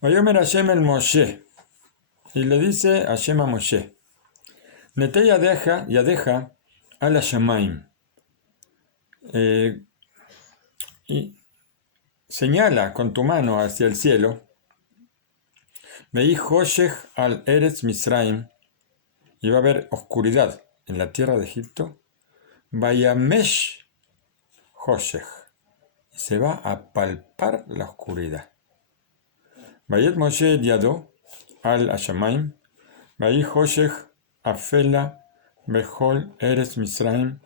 Vayomer Hashem el Moshe. Y le dice Hashem a Moshe: Nete yadeja al Hashemaim. Y señala con tu mano hacia el cielo. Veí Hoshech al Eretz Misraim. Y va a haber oscuridad en la tierra de Egipto. Vayamesh Hoshech. Y se va a palpar la oscuridad. Vayet Moshe yado al Hashemaim. Vaí Hoshech afela bechol Eretz Misraim.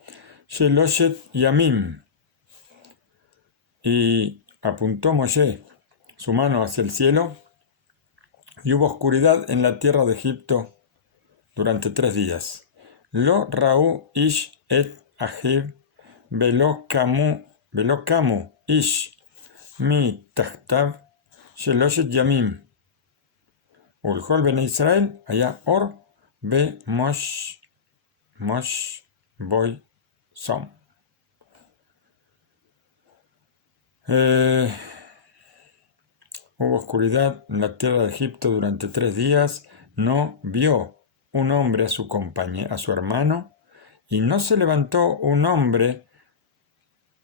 Sheloshet Yamim. Y apuntó Moshe su mano hacia el cielo, y hubo oscuridad en la tierra de Egipto durante 3 días. Lo raú ish et ahiv, velo kamu ish mi tachtav, sheloshet yamim. Ulhol ben Israel, allá or be mosh boy som. Hubo oscuridad en la tierra de Egipto durante 3 días. No vio un hombre a su hermano, y no se levantó un hombre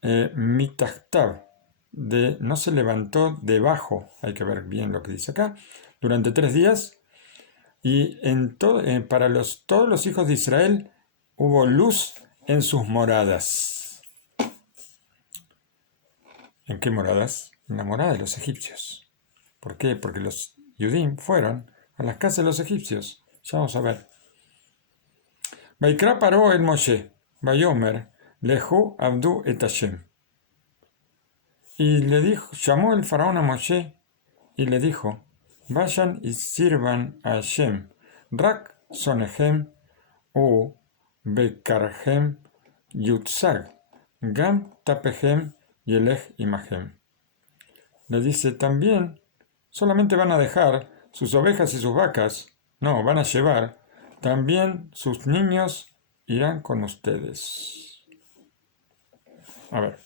mitachtav, no se levantó debajo, hay que ver bien lo que dice acá, durante 3 días. Y para todos los hijos de Israel hubo luz en sus moradas. ¿En qué moradas? En la morada de los egipcios. ¿Por qué? Porque los Yudim fueron a las casas de los egipcios. Ya vamos a ver. Vaikra paró el Moshe, Vayomer, Lehu Abdu et Hashem. Y llamó el faraón a Moshe y le dijo: vayan y sirvan a Hashem, Rak Sonehem u Bekarhem Yutzag, Gam Tapehem Yelech Imahem. Le dice: también solamente van a dejar sus ovejas y sus vacas, no, van a llevar, también sus niños irán con ustedes. A ver,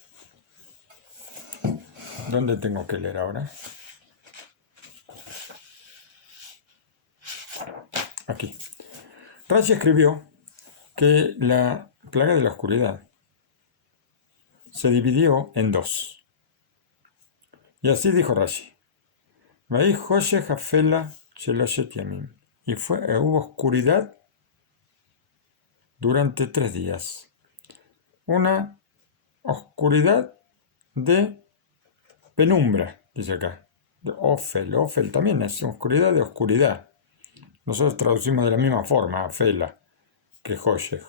¿dónde tengo que leer ahora? Aquí. Rashi escribió que la plaga de la oscuridad se dividió en 2. Y así dijo Rashi: y hubo oscuridad durante 3 días. Una oscuridad de penumbra, dice acá. De Ofel también es oscuridad de oscuridad. Nosotros traducimos de la misma forma, Afela, que Hoshech.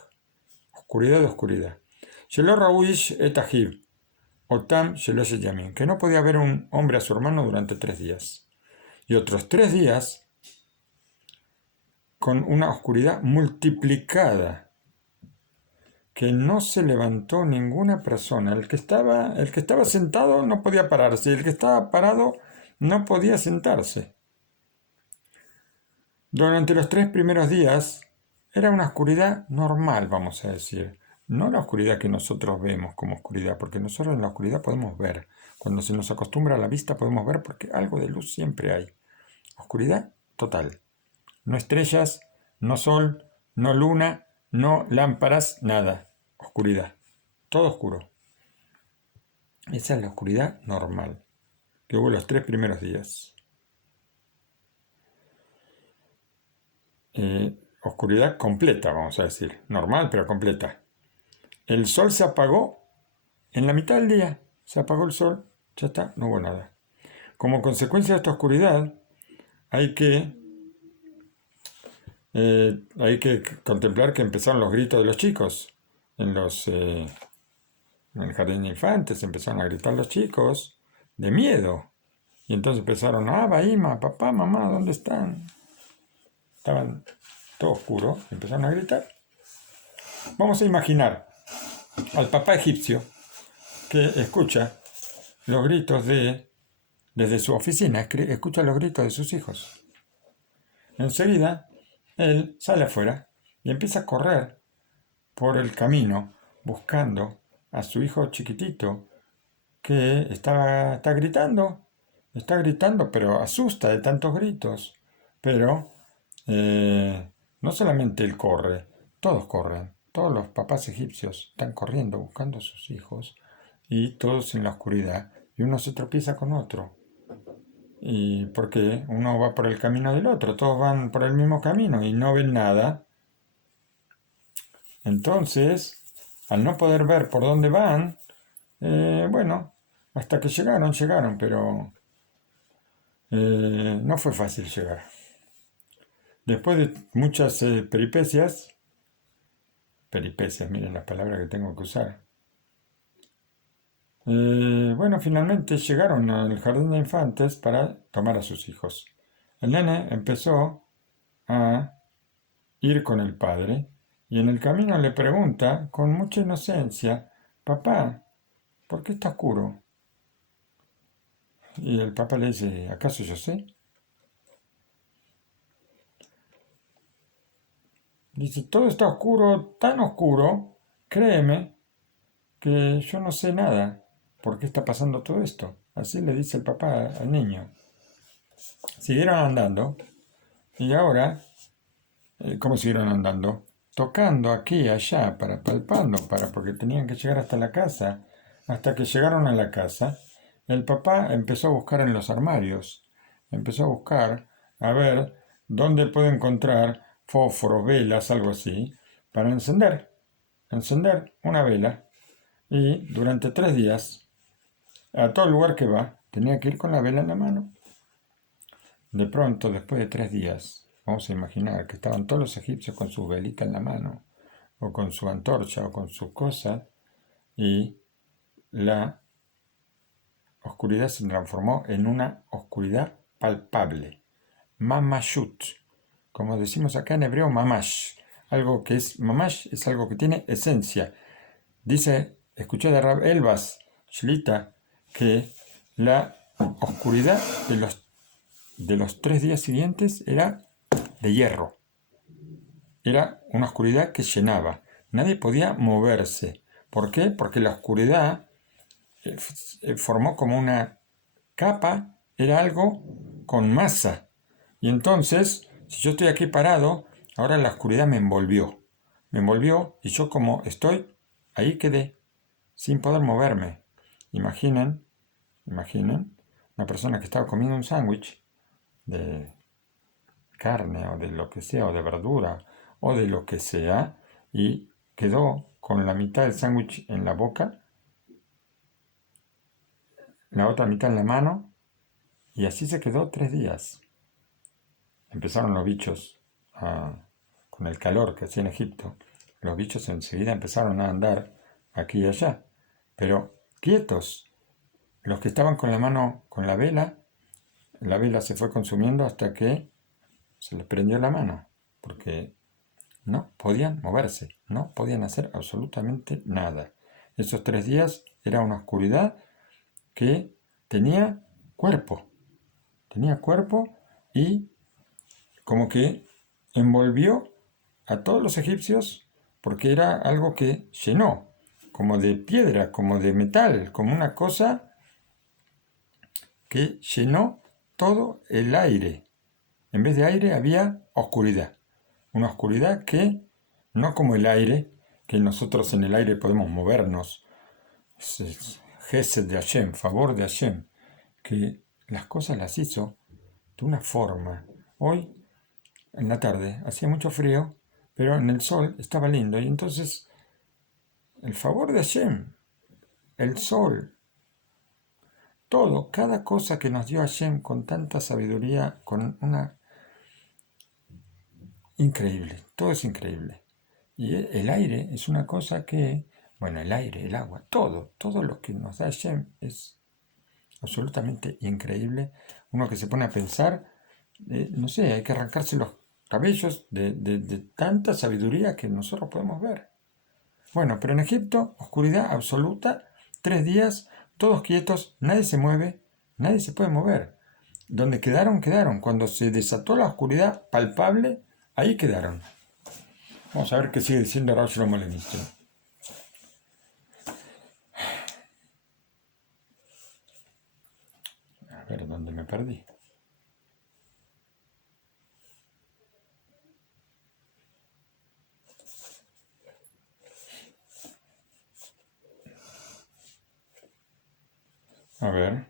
Oscuridad de oscuridad. Shelo Rauish et Ahiv, Otam Sheloshet Yamin, que no podía ver un hombre a su hermano durante 3 días. Y otros 3 días con una oscuridad multiplicada, que no se levantó ninguna persona. El que estaba sentado no podía pararse, y el que estaba parado no podía sentarse. Durante los 3 primeros días era una oscuridad normal, vamos a decir. No la oscuridad que nosotros vemos como oscuridad, porque nosotros en la oscuridad podemos ver. Cuando se nos acostumbra a la vista podemos ver, porque algo de luz siempre hay. Oscuridad total. No estrellas, no sol, no luna, no lámparas, nada. Oscuridad. Todo oscuro. Esa es la oscuridad normal que hubo los 3 primeros días. Oscuridad completa, vamos a decir. Normal, pero completa. El sol se apagó en la mitad del día. Se apagó el sol. Ya está, no hubo nada. Como consecuencia de esta oscuridad, hay que contemplar que empezaron los gritos de los chicos. En el jardín de infantes empezaron a gritar los chicos de miedo. Y entonces empezaron: Abba, Ima, papá, mamá, ¿dónde están? Estaban todo oscuro, empezaron a gritar. Vamos a imaginar al papá egipcio que escucha los gritos desde su oficina, escucha los gritos de sus hijos. Enseguida, él sale afuera y empieza a correr por el camino buscando a su hijo chiquitito que está gritando Está gritando, pero asusta de tantos gritos. Pero no solamente él corre, todos corren. Todos los papás egipcios están corriendo buscando a sus hijos y todos en la oscuridad. Y uno se tropieza con otro. Y porque uno va por el camino del otro, todos van por el mismo camino y no ven nada. Entonces, al no poder ver por dónde van, bueno, hasta que llegaron, pero no fue fácil llegar. Después de muchas peripecias, miren la palabra que tengo que usar. Bueno, finalmente llegaron al jardín de infantes para tomar a sus hijos. El nene empezó a ir con el padre y en el camino le pregunta con mucha inocencia, papá, ¿por qué está oscuro? Y el papá le dice, ¿acaso yo sé? Dice, todo está oscuro, tan oscuro, créeme, que yo no sé nada. ¿Por qué está pasando todo esto? Así le dice el papá al niño. Siguieron andando y ahora, ¿cómo siguieron andando? Tocando aquí y allá, palpando, porque tenían que llegar hasta la casa. Hasta que llegaron a la casa, el papá empezó a buscar en los armarios. Empezó a buscar a ver dónde puede encontrar fósforos, velas, algo así, para encender una vela. Y durante 3 días, a todo lugar que va, tenía que ir con la vela en la mano. De pronto, después de 3 días, vamos a imaginar que estaban todos los egipcios con su velita en la mano, o con su antorcha, o con su cosa, y la oscuridad se transformó en una oscuridad palpable. Mamashut, como decimos acá en hebreo, mamash. Algo que es mamash es algo que tiene esencia. Dice, escuché de Rab Elbas Shlita que la oscuridad de los 3 días siguientes era de hierro. Era una oscuridad que llenaba. Nadie podía moverse. ¿Por qué? Porque la oscuridad formó como una capa, era algo con masa. Y entonces, si yo estoy aquí parado, ahora la oscuridad me envolvió. Me envolvió y yo como estoy, ahí quedé, sin poder moverme. Imaginen una persona que estaba comiendo un sándwich de carne o de lo que sea, o de verdura, o de lo que sea, y quedó con la mitad del sándwich en la boca, la otra mitad en la mano, y así se quedó 3 días. Empezaron los bichos, con el calor que hacía en Egipto, los bichos enseguida empezaron a andar aquí y allá, pero quietos. Los que estaban con la mano con la vela se fue consumiendo hasta que se les prendió la mano, porque no podían moverse, no podían hacer absolutamente nada. Esos 3 días era una oscuridad que tenía cuerpo y como que envolvió a todos los egipcios porque era algo que llenó, como de piedra, como de metal, como una cosa que llenó todo el aire. En vez de aire había oscuridad. Una oscuridad que, no como el aire, que nosotros en el aire podemos movernos, Gesed de Hashem, favor de Hashem, que las cosas las hizo de una forma. Hoy, en la tarde, hacía mucho frío, pero en el sol estaba lindo, y entonces el favor de Hashem, el sol, todo, cada cosa que nos dio Hashem con tanta sabiduría, con una... increíble, todo es increíble. Y el aire es una cosa que, bueno, el aire, el agua, todo lo que nos da Hashem es absolutamente increíble. Uno que se pone a pensar, no sé, hay que arrancarse los cabellos de tanta sabiduría que nosotros podemos ver. Bueno, pero en Egipto, oscuridad absoluta, 3 días, todos quietos, nadie se mueve, nadie se puede mover. Donde quedaron. Cuando se desató la oscuridad palpable, ahí quedaron. Vamos a ver qué sigue diciendo Rav Shlomo Levinstein. A ver, ¿dónde me perdí? A ver.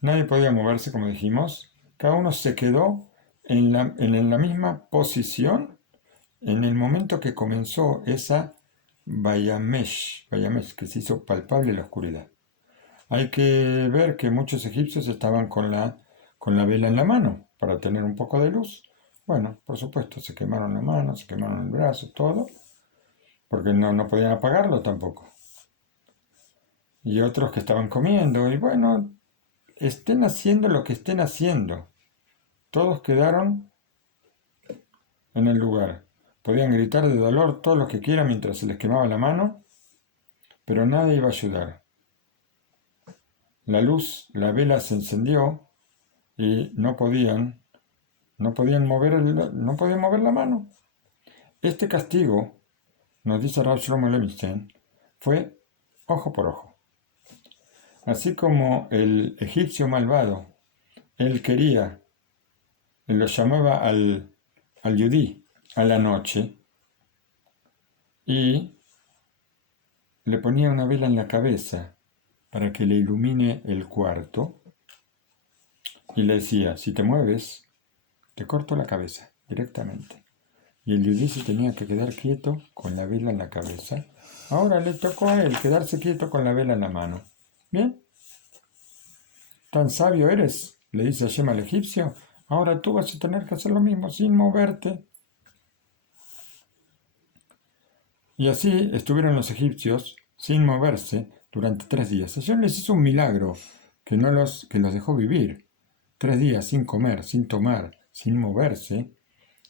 Nadie podía moverse, como dijimos. Cada uno se quedó en la misma posición en el momento que comenzó esa Bayamesh, que se hizo palpable la oscuridad. Hay que ver que muchos egipcios estaban con la vela en la mano para tener un poco de luz. Bueno, por supuesto, se quemaron la mano, se quemaron el brazo, todo, porque no podían apagarlo tampoco. Y otros que estaban comiendo, y bueno, estén haciendo lo que estén haciendo. Todos quedaron en el lugar. Podían gritar de dolor todo lo que quieran mientras se les quemaba la mano, pero nadie iba a ayudar. La luz, la vela se encendió y no podían mover la mano. Este castigo, nos dice Rav Shlomo Levinstein, fue ojo por ojo. Así como el egipcio malvado, él lo llamaba al yudí a la noche y le ponía una vela en la cabeza para que le ilumine el cuarto y le decía, si te mueves, te corto la cabeza directamente. Y el yudí se tenía que quedar quieto con la vela en la cabeza. Ahora le tocó a él quedarse quieto con la vela en la mano. ¿Bien? ¿Tan sabio eres?, le dice Hashem al egipcio. Ahora tú vas a tener que hacer lo mismo, sin moverte. Y así estuvieron los egipcios, sin moverse, durante 3 días. Hashem les hizo un milagro, que los dejó vivir. 3 días sin comer, sin tomar, sin moverse.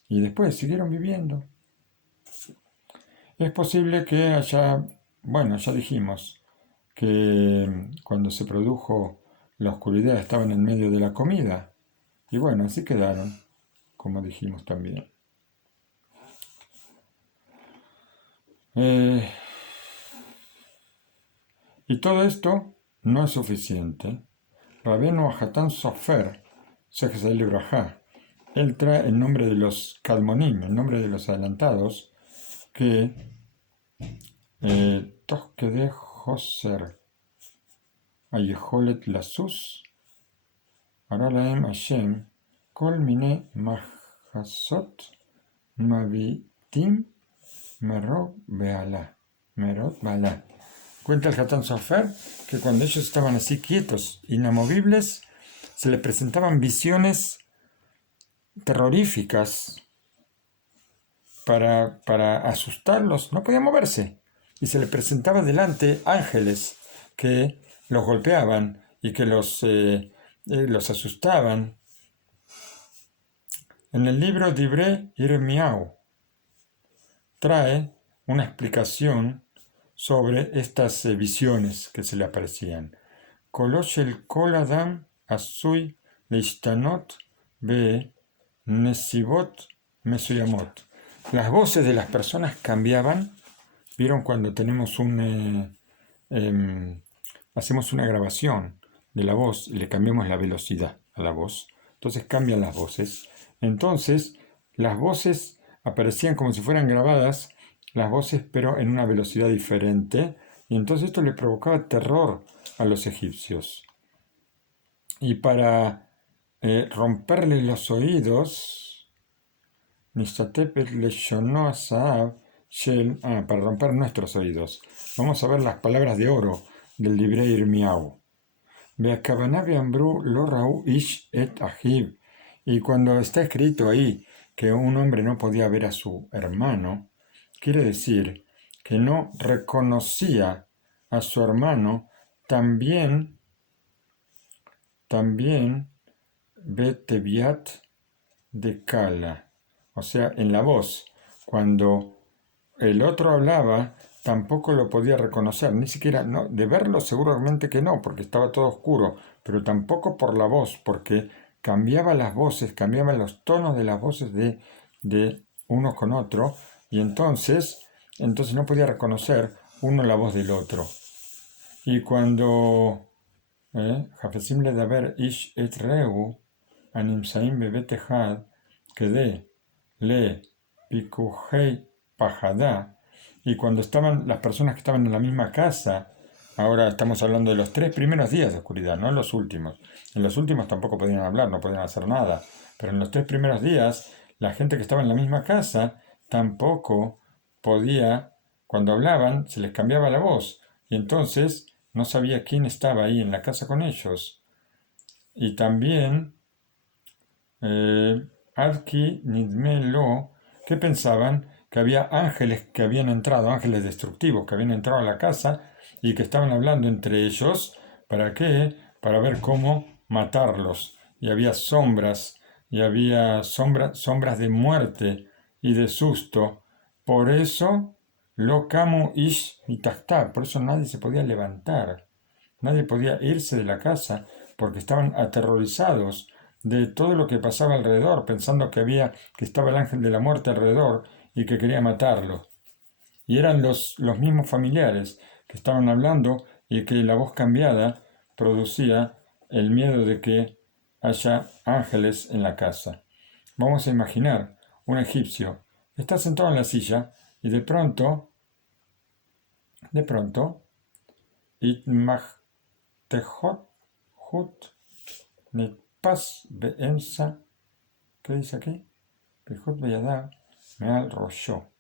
Y después siguieron viviendo. Es posible que ya dijimos que cuando se produjo la oscuridad estaban en medio de la comida. Y bueno, así quedaron, como dijimos también. Y todo esto no es suficiente. Rabbeinu Hatán Sofer, Sejezai Librajá, él trae el nombre de los Kalmonim, el nombre de los adelantados, que Toskede Joser Ayeholet Lasus Aralaem Hashem Kol Mine Mahasot Mavitim Merot Beala. Cuenta el Hatán Sofer que cuando ellos estaban así quietos, inamovibles, se les presentaban visiones terroríficas para asustarlos. No podían moverse. Y se les presentaba delante ángeles que los golpeaban y que los asustaban. En el libro Divrei Yirmiyahu trae una explicación sobre estas visiones que se le aparecían. Koloshel Kol Adam Asui Leishtanot Be Nesivot Mesuyamot. Las voces de las personas cambiaban. ¿Vieron cuando tenemos hacemos una grabación de la voz y le cambiamos la velocidad a la voz? Entonces cambian las voces. Entonces las voces aparecían como si fueran grabadas, las voces pero en una velocidad diferente, y entonces esto le provocaba terror a los egipcios. Y para romperle los oídos, para romper nuestros oídos, vamos a ver las palabras de oro del Divrei Yirmiyahu. Y cuando está escrito ahí que un hombre no podía ver a su hermano, quiere decir que no reconocía a su hermano. También Beteviat de Kala, o sea, en la voz. Cuando el otro hablaba, tampoco lo podía reconocer, ni siquiera, no, de verlo seguramente que no, porque estaba todo oscuro, pero tampoco por la voz, porque cambiaba las voces, cambiaban los tonos de las voces de uno con otro, y entonces entonces no podía reconocer uno la voz del otro. Y cuando Hafesim le daber ish et reu, הנמצאים בבית אחד כדי לפיקוחי פחדה, y cuando estaban las personas que estaban en la misma casa, ahora estamos hablando de los 3 primeros días de oscuridad, no los últimos. En los últimos tampoco podían hablar, no podían hacer nada, pero en los 3 primeros días, la gente que estaba en la misma casa tampoco podía, cuando hablaban, se les cambiaba la voz, y entonces no sabía quién estaba ahí en la casa con ellos. Y también Adki Nidmelo, que pensaban que había ángeles que habían entrado, ángeles destructivos que habían entrado a la casa y que estaban hablando entre ellos. ¿Para qué? Para ver cómo matarlos. Y había sombras, y había sombras de muerte y de susto. Por eso, lo kamu ish mitachtav, por eso nadie se podía levantar. Nadie podía irse de la casa porque estaban aterrorizados de todo lo que pasaba alrededor, pensando que estaba el ángel de la muerte alrededor y que quería matarlo. Y eran los mismos familiares que estaban hablando y que la voz cambiada producía el miedo de que haya ángeles en la casa. Vamos a imaginar un egipcio está sentado en la silla y de pronto, Itmachtehot Hut Netpas Beemsa, ¿qué dice aquí? Behut Beyadav Meal Rosho.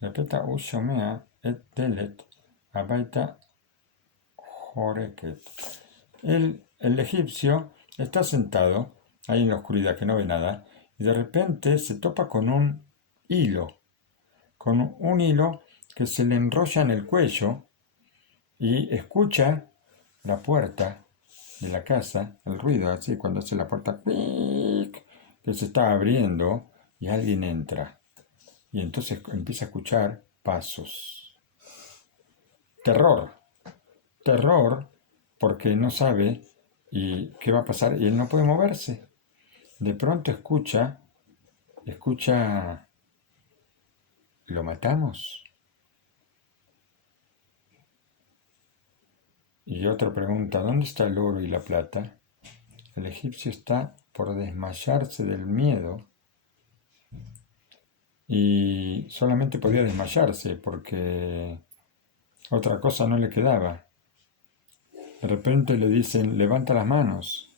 Repeta Ushomea et Delet Abaita Joreket. El egipcio está sentado ahí en la oscuridad que no ve nada y de repente se topa con un hilo que se le enrolla en el cuello y escucha la puerta de la casa, el ruido así cuando hace la puerta que se está abriendo y alguien entra. Y entonces empieza a escuchar pasos. Terror porque no sabe y qué va a pasar y él no puede moverse. De pronto escucha, ¿lo matamos? Y otra pregunta, ¿dónde está el oro y la plata? El egipcio está por desmayarse del miedo y solamente podía desmayarse porque otra cosa no le quedaba. De repente le dicen, levanta las manos.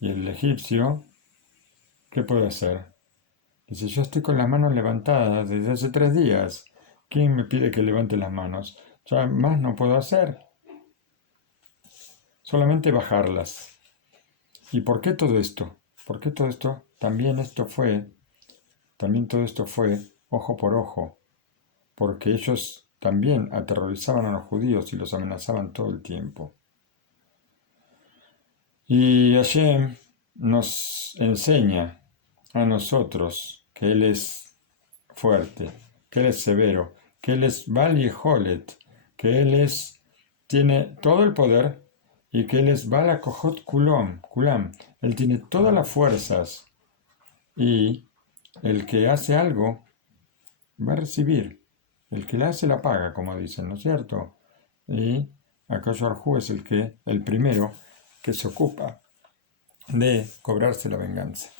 Y el egipcio, ¿qué puede hacer? Dice, yo estoy con las manos levantadas desde hace 3 días. ¿Quién me pide que levante las manos? Ya más no puedo hacer. Solamente bajarlas. ¿Y por qué todo esto? ¿Por qué todo esto? También todo esto fue ojo por ojo. Porque ellos también aterrorizaban a los judíos y los amenazaban todo el tiempo. Y Hashem nos enseña a nosotros que Él es fuerte, que Él es severo, que Él es Bal Yeholet, que Él tiene todo el poder y que Él es Bal HaKohot Kulam. Él tiene todas las fuerzas y el que hace algo va a recibir. El que la hace la paga, como dicen, ¿no es cierto? Y Akadosh Baruj Hu es el primero que se ocupa de cobrarse la venganza.